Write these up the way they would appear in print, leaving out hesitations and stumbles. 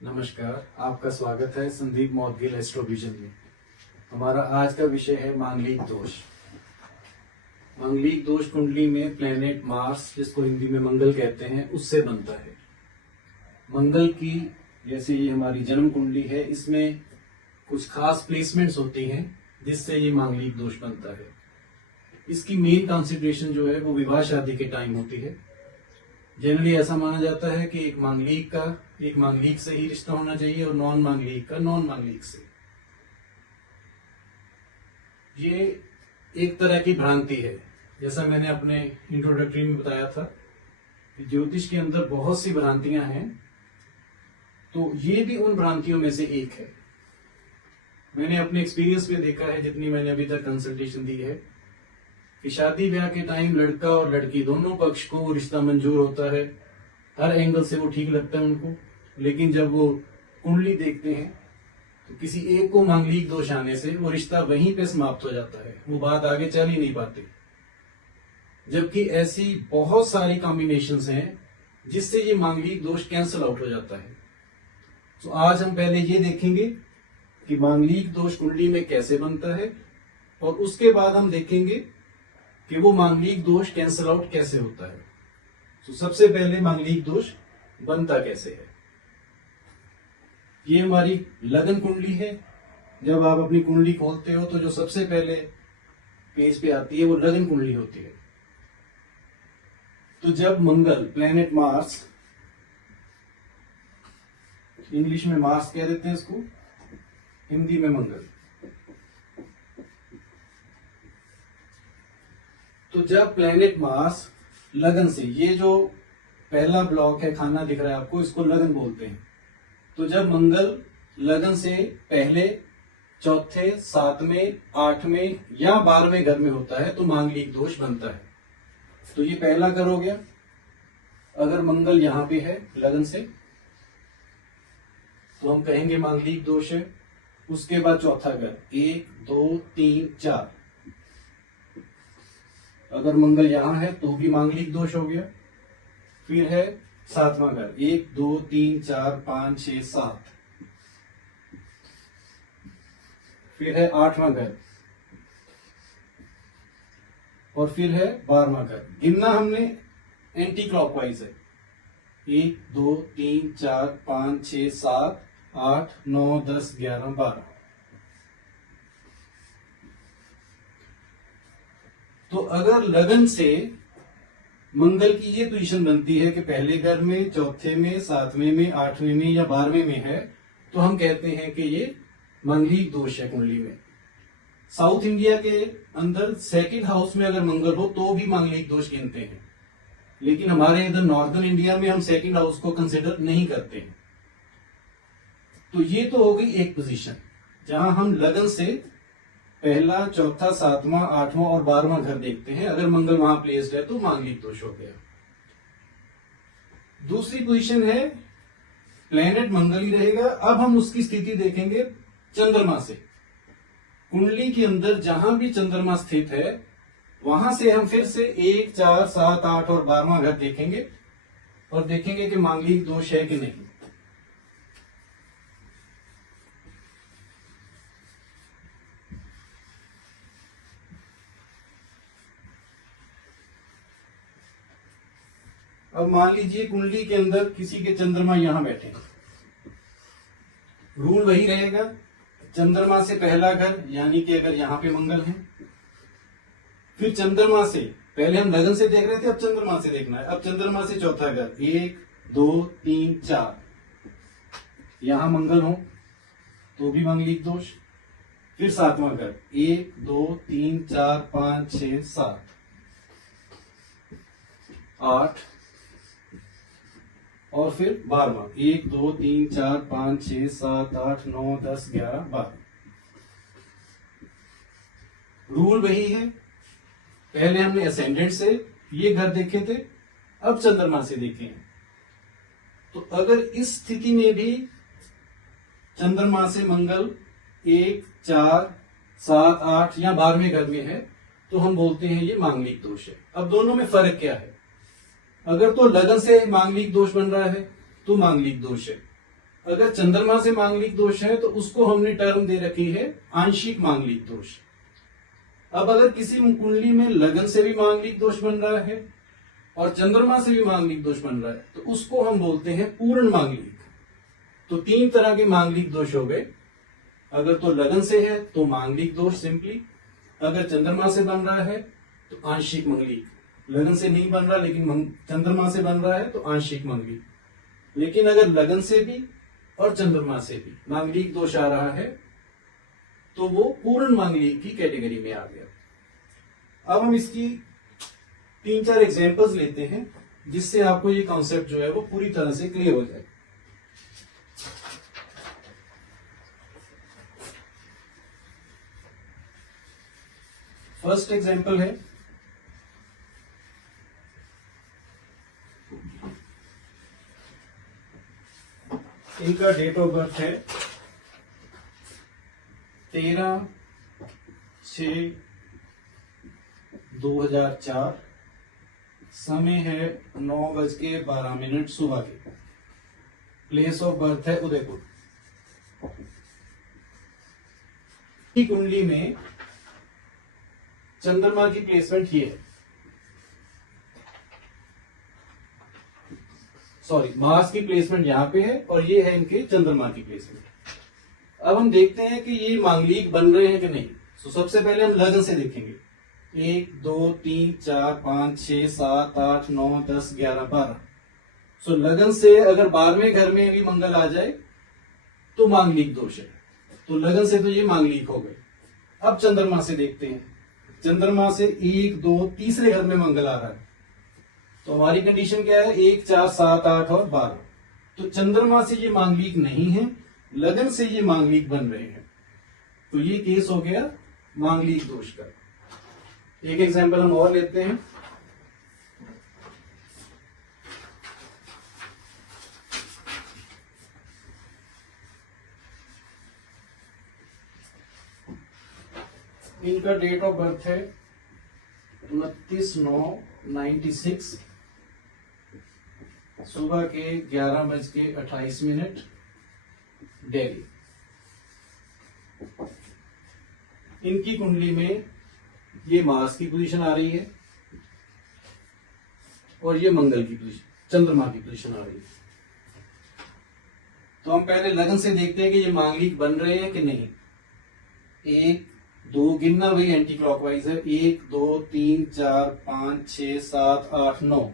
नमस्कार, आपका स्वागत है संदीप मौदगिल एस्ट्रोविजन में। हमारा आज का विषय है मांगलिक दोष। मांगलिक दोष कुंडली में प्लेनेट मार्स, जिसको हिंदी में मंगल कहते हैं, उससे बनता है। मंगल की जैसे ये हमारी जन्म कुंडली है, इसमें कुछ खास प्लेसमेंट्स होती हैं जिससे ये मांगलिक दोष बनता है। इसकी मेन कंसिडरेशन जो है वो विवाह शादी के टाइम होती है। जनरली ऐसा माना जाता है कि एक मांगलिक से ही रिश्ता होना चाहिए और नॉन मांगलिक का नॉन मांगलिक से। ये एक तरह की भ्रांति है। जैसा मैंने अपने इंट्रोडक्टरी में बताया था कि ज्योतिष के अंदर बहुत सी भ्रांतियां हैं, तो ये भी उन भ्रांतियों में से एक है। मैंने अपने एक्सपीरियंस में देखा है, जितनी मैंने अभी तक कंसल्टेशन दी है, कि शादी ब्याह के टाइम लड़का और लड़की दोनों पक्ष को वो रिश्ता मंजूर होता है, हर एंगल से वो ठीक लगता है उनको। लेकिन जब वो कुंडली देखते हैं तो किसी एक को मांगलिक दोष आने से वो रिश्ता वहीं पे समाप्त हो जाता है, वो बात आगे चल ही नहीं पाती। जबकि ऐसी बहुत सारी कॉम्बिनेशंस हैं जिससे ये मांगलिक दोष कैंसिल आउट हो जाता है। तो आज हम पहले ये देखेंगे कि मांगलिक दोष कुंडली में कैसे बनता है, और उसके बाद हम देखेंगे कि वो मांगलिक दोष कैंसिल आउट कैसे होता है। तो सबसे पहले मांगलिक दोष बनता कैसे है। ये हमारी लगन कुंडली है। जब आप अपनी कुंडली खोलते हो तो जो सबसे पहले पेज पे आती है वो लगन कुंडली होती है। तो जब मंगल, प्लेनेट मार्स, इंग्लिश में मार्स कह देते हैं इसको, हिंदी में मंगल, तो जब प्लेनेट मार्स लगन से, ये जो पहला ब्लॉक है खाना दिख रहा है आपको, इसको लगन बोलते हैं। तो जब मंगल लगन से पहले, चौथे, सातवें, आठवें या 12वें घर में होता है तो मांगलिक दोष बनता है। तो ये पहला घर हो गया। अगर मंगल यहां पे है लगन से तो हम कहेंगे मांगलिक दोष है। उसके बाद चौथा घर, 1, 2, 3, 4। अगर मंगल यहां है तो भी मांगलिक दोष हो गया। फिर है सातवां घर, 1, 2, 3, 4, 5, 6, 7। फिर है आठवां घर, और फिर है 12वां घर। गिनना हमने एंटी क्लॉकवाइज है, 1, 2, 3, 4, 5, 6, 7, 8, 9, 10, 11, 12। तो अगर लगन से मंगल की ये पोजीशन बनती है कि पहले घर में, चौथे में, सातवें में, आठवें में या 12वें में है, तो हम कहते हैं कि ये मांगलिक दोष है कुंडली में। साउथ इंडिया के अंदर सेकंड हाउस में अगर मंगल हो तो भी मांगलिक दोष गिनते हैं, लेकिन हमारे इधर नॉर्दर्न इंडिया में हम सेकंड हाउस को कंसिडर नहीं करते हैं। तो ये तो हो गई एक पोजीशन जहां हम लगन से पहला, चौथा, सातवां, आठवां और 12वां घर देखते हैं। अगर मंगल वहां प्लेस्ड है तो मांगलिक दोष हो गया। दूसरी पोजीशन है प्लेनेट मंगल ही रहेगा। अब हम उसकी स्थिति देखेंगे चंद्रमा से। कुंडली के अंदर जहां भी चंद्रमा स्थित है वहां से हम फिर से 1, 4, 7, 8 और 12वां घर देखेंगे और देखेंगे कि मांगलिक दोष है कि नहीं। अब मान लीजिए कुंडली के अंदर किसी के चंद्रमा यहां बैठे, रूल वही रहेगा। चंद्रमा से पहला घर, यानी कि अगर यहां पे मंगल है, फिर चंद्रमा से, पहले हम लगन से देख रहे थे, अब चंद्रमा से देखना है। अब चंद्रमा से चौथा घर, 1, 2, 3, 4, यहां मंगल हो तो भी मांगलिक दोष। फिर सातवां घर, 1, 2, 3, 4, 5, 6, 7, 8, और फिर 12वां, 1, 2, 3, 4, 5, 6, 7, 8, 9, 10, 11, 12। रूल वही है। पहले हमने असेंडेंट से ये घर देखे थे, अब चंद्रमा से देखे हैं। तो अगर इस स्थिति में भी चंद्रमा से मंगल 1, 4, 7, 8 या 12वें घर में है तो हम बोलते हैं ये मांगलिक दोष है। अब दोनों में फर्क क्या है? अगर तो लगन से मांगलिक दोष बन रहा है तो मांगलिक दोष है। अगर चंद्रमा से मांगलिक दोष है तो उसको हमने टर्म दे रखी है आंशिक मांगलिक दोष। अब अगर किसी कुंडली में लगन से भी मांगलिक दोष बन रहा है और चंद्रमा से भी मांगलिक दोष बन रहा है तो उसको हम बोलते हैं पूर्ण मांगलिक। तो 3 तरह के मांगलिक दोष हो गए। अगर तो लगन से है तो मांगलिक दोष सिंपली, अगर चंद्रमा से बन रहा है तो आंशिक मंगलिक, लगन से नहीं बन रहा लेकिन चंद्रमा से बन रहा है तो आंशिक मंगलिक। लेकिन अगर लगन से भी और चंद्रमा से भी मांगलिक दोष आ रहा है तो वो पूर्ण मांगलिक की कैटेगरी में आ गया। अब हम इसकी 3-4 एग्जांपल्स लेते हैं जिससे आपको ये कॉन्सेप्ट जो है वो पूरी तरह से क्लियर हो जाए। फर्स्ट एग्जांपल है इनका डेट ऑफ बर्थ है 13/6/2004, समय है 9:12 सुबह के, प्लेस ऑफ बर्थ है उदयपुर। कुंडली में चंद्रमा की प्लेसमेंट ये है, सॉरी मार्स की प्लेसमेंट यहां पे है और ये है इनके चंद्रमा की प्लेसमेंट। अब हम देखते हैं कि ये मांगलिक बन रहे हैं कि नहीं। तो सबसे पहले हम लगन से देखेंगे, 1 2 3 4 5 6 7 8 9 10 11 12। सो लगन से अगर 12वें घर में भी मंगल आ जाए तो मांगलिक दोष है। तो लगन से तो ये मांगलिक हो गए। अब चंद्रमा से देखते हैं, चंद्रमा से 1 2 तीसरे घर में मंगल आ रहा है तो हमारी कंडीशन क्या है, 1 4 7 8 और 12। तो चंद्रमा से ये मांगलिक नहीं है, लगन से ये मांगलिक बन रहे हैं। तो ये केस हो गया मांगलिक दोष का। एक एग्जांपल हम और लेते हैं। इनका डेट ऑफ बर्थ है 29/9/96, सुबह के 11:28, दिल्ली। इनकी कुंडली में ये मार्स की पोजीशन आ रही है और ये मंगल की पोजीशन, चंद्रमा की पोजीशन आ रही है। तो हम पहले लगन से देखते हैं कि ये मांगलिक बन रहे हैं कि नहीं। 1 2 गिनना वही एंटी क्लॉकवाइज है, 1 2 3 4 5 6 7 8 9।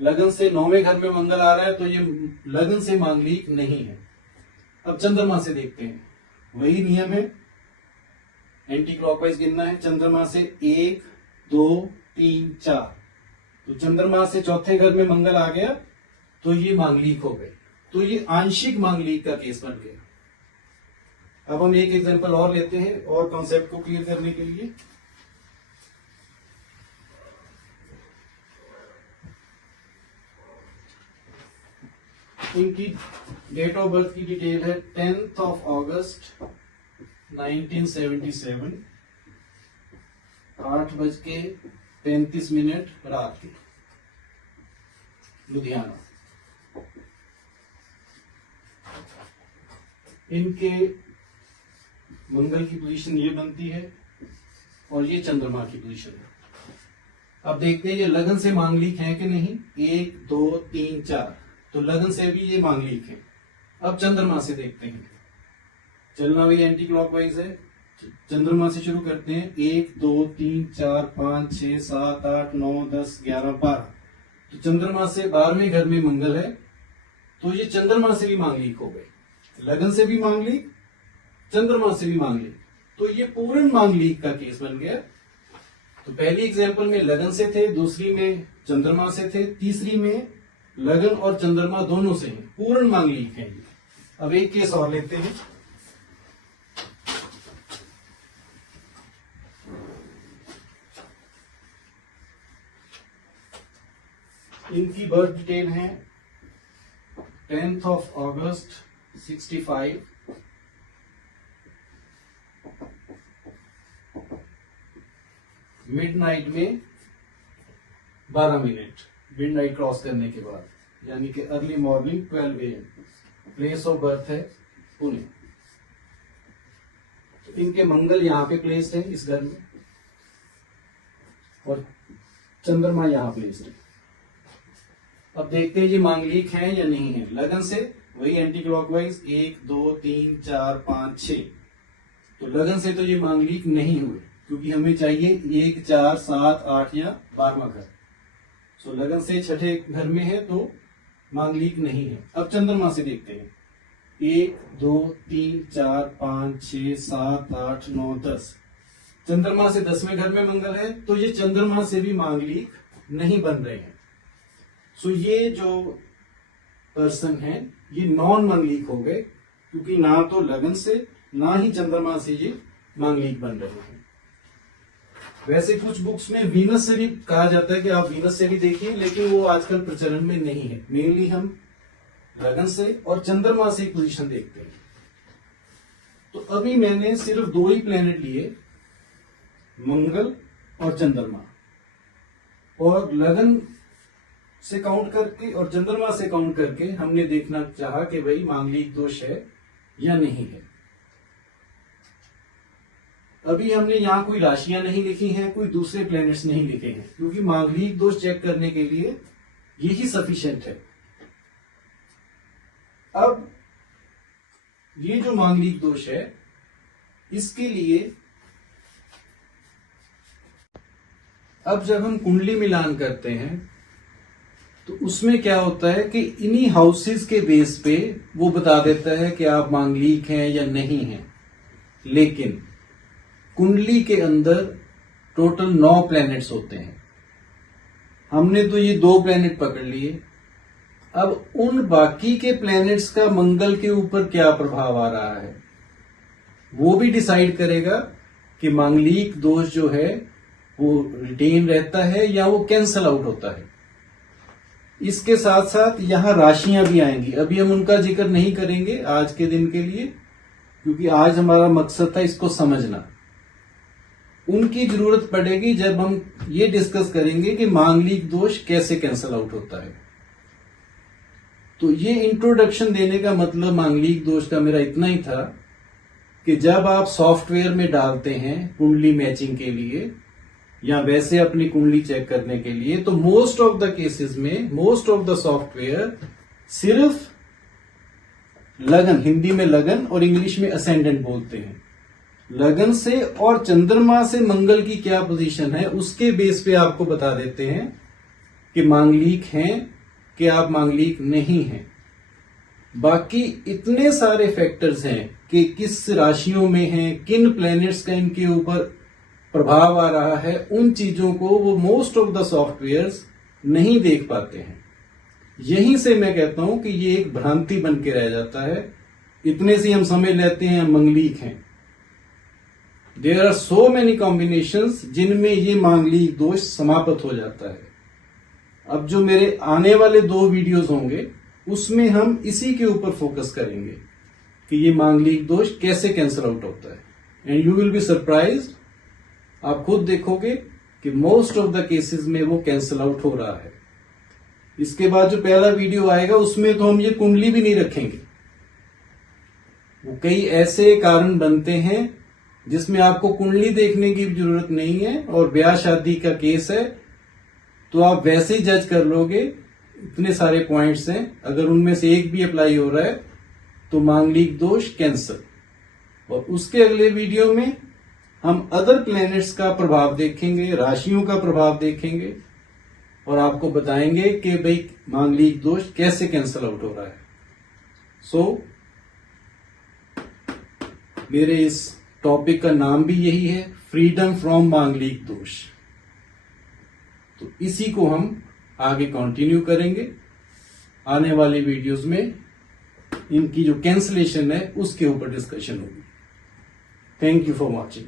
लगन से 9वें घर में मंगल आ रहा है तो ये लगन से मांगलिक नहीं है। अब चंद्रमा से देखते हैं, वही नियम है, एंटी क्लॉकवाइज गिनना है। चंद्रमा से 1 2 3 4। तो चंद्रमा से चौथे घर में मंगल आ गया तो ये मांगलिक हो गए। तो ये आंशिक मांगलिक का केस बन गया। अब हम एक एग्जांपल और लेते हैं और कॉन्सेप्ट को क्लियर करने के लिए। इनकी डेट ऑफ बर्थ की डिटेल है 10th of August 1977, 8:35 रात के, लुधियाना। इनके मंगल की पोजीशन ये बनती है और ये चंद्रमा की पोजीशन है। अब देखते हैं ये लगन से मांगलिक है कि नहीं। 1 2 3 4, तो लगन से भी ये मांगलिक है। अब चंद्रमा से देखते हैं, चलना भी एंटी क्लॉकवाइज है। चंद्रमा से शुरू करते हैं, 1 2 3 4 5 6 7 8 9 10 11 12। तो चंद्रमा से 12वें घर में मंगल है तो ये चंद्रमा से भी मांगलिक हो गए। लगन से भी मांगलिक, चंद्रमा से भी मांगलिक, तो ये पूर्ण मांगलिक का केस बन गया। तो पहली एग्जांपल में लगन से थे, दूसरी में चंद्रमा से थे, तीसरी में लगन और चंद्रमा दोनों से हैं, पूर्ण मांगलिक है ये। अब एक केस और लेते हैं। इनकी बर्थ डिटेल है 10th of August 65, मिडनाइट में 12 मिनट, मिडनाइट क्रॉस करने के बाद, यानी कि early morning 12 AM। Place of birth है पुणे। तो इनके मंगल यहाँ पे प्लेस्ड है इस घर में, और चंद्रमा यहाँ प्लेस्ड है। अब देखते हैं ये मांगलिक है या नहीं है। लगन से वही एंटी क्लॉकवाइज 1 2 3 4 5 6। तो लगन से तो ये मांगलिक नहीं हुए, क्योंकि हमें चाहिए 1 4 7 8 या 12वां घर। सो लगन से छठे घर में है तो मांगलिक नहीं है। अब चंद्रमा से देखते हैं 1 2 3 4 5 6 7 8 9 10। चंद्रमा से 10वें घर में मंगल है, तो ये चंद्रमा से भी मांगलिक नहीं बन रहे हैं। सो ये जो पर्सन है ये नॉन मांगलिक हो गए, क्योंकि ना तो लगन से ना ही चंद्रमा से ये मांगलिक बन रहे हैं। वैसे कुछ बुक्स में वीनस से भी कहा जाता है कि आप वीनस से भी देखिए, लेकिन वो आजकल प्रचलन में नहीं है। मेनली हम लगन से और चंद्रमा से पोजीशन देखते हैं। तो अभी मैंने सिर्फ 2 ही प्लेनेट लिए, मंगल और चंद्रमा, और लगन से काउंट करके और चंद्रमा से काउंट करके हमने देखना चाहा कि भाई मांगलिक दोष है या नहीं है। अभी हमने यहां कोई राशियां नहीं लिखी हैं, कोई दूसरे प्लैनेट्स नहीं लिखे हैं, क्योंकि मांगलिक दोष चेक करने के लिए यही सफिशिएंट है। अब ये जो मांगलिक दोष है, इसके लिए अब जब हम कुंडली मिलान करते हैं तो उसमें क्या होता है कि इन्हीं हाउसेस के बेस पे वो बता देता है कि आप मांगलिक हैं या नहीं हैं। लेकिन कुंडली के अंदर टोटल 9 प्लैनेट्स होते हैं। हमने तो ये 2 प्लैनेट पकड़ लिए। अब उन बाकी के प्लैनेट्स का मंगल के ऊपर क्या प्रभाव आ रहा है, वो भी डिसाइड करेगा कि मांगलिक दोष जो है वो रिटेन रहता है या वो कैंसल आउट होता है। इसके साथ साथ यहां राशियां भी आएंगी। अभी हम उनका जिक्र नहीं करेंगे आज के दिन के लिए, क्योंकि आज हमारा मकसद था इसको समझना। उनकी जरूरत पड़ेगी जब हम ये डिस्कस करेंगे कि मांगलिक दोष कैसे कैंसल आउट होता है। तो ये इंट्रोडक्शन देने का मतलब मांगलिक दोष का मेरा इतना ही था कि जब आप सॉफ्टवेयर में डालते हैं कुंडली मैचिंग के लिए या वैसे अपनी कुंडली चेक करने के लिए, तो मोस्ट ऑफ द केसेस में मोस्ट ऑफ द सॉफ्टवेयर सिर्फ लगन, हिंदी में लगन और इंग्लिश में असेंडेंट बोलते हैं, लगन से और चंद्रमा से मंगल की क्या पोजीशन है उसके बेस पे आपको बता देते हैं कि मांगलिक हैं कि आप मांगलिक नहीं हैं। बाकी इतने सारे फैक्टर्स हैं कि किस राशियों में हैं, किन प्लैनेट्स का इनके ऊपर प्रभाव आ रहा है, उन चीजों को वो मोस्ट ऑफ द सॉफ्टवेयर्स नहीं देख पाते हैं। यहीं से मैं कहता हूं कि ये एक भ्रांति बन के रह जाता है। इतने से हम समझ लेते हैं मांगलिक हैं। There are so many combinations जिनमें ये मांगलिक दोष समाप्त हो जाता है। अब जो मेरे आने वाले 2 वीडियोस होंगे उसमें हम इसी के ऊपर फोकस करेंगे कि ये मांगलिक दोष कैसे कैंसल आउट होता है। And you will be surprised, आप खुद देखोगे कि मोस्ट ऑफ द केसेस में वो कैंसल आउट हो रहा है। इसके बाद जो पहला वीडियो आएगा उसमें तो हम ये कुंडली भी नहीं रखेंगे। वो कई ऐसे कारण बनते हैं जिसमें आपको कुंडली देखने की जरूरत नहीं है और ब्याह शादी का केस है तो आप वैसे ही जज कर लोगे। इतने सारे पॉइंट्स हैं, अगर उनमें से एक भी अप्लाई हो रहा है तो मांगलिक दोष कैंसल। और उसके अगले वीडियो में हम अदर प्लैनेट्स का प्रभाव देखेंगे, राशियों का प्रभाव देखेंगे और आपको बताएंगे कि भाई मांगलिक दोष कैसे कैंसल आउट हो रहा है। सो मेरे इस टॉपिक का नाम भी यही है, फ्रीडम फ्रॉम मांगलिक दोष। तो इसी को हम आगे कंटिन्यू करेंगे। आने वाले वीडियोस में इनकी जो कैंसलेशन है उसके ऊपर डिस्कशन होगी। Thank you for watching.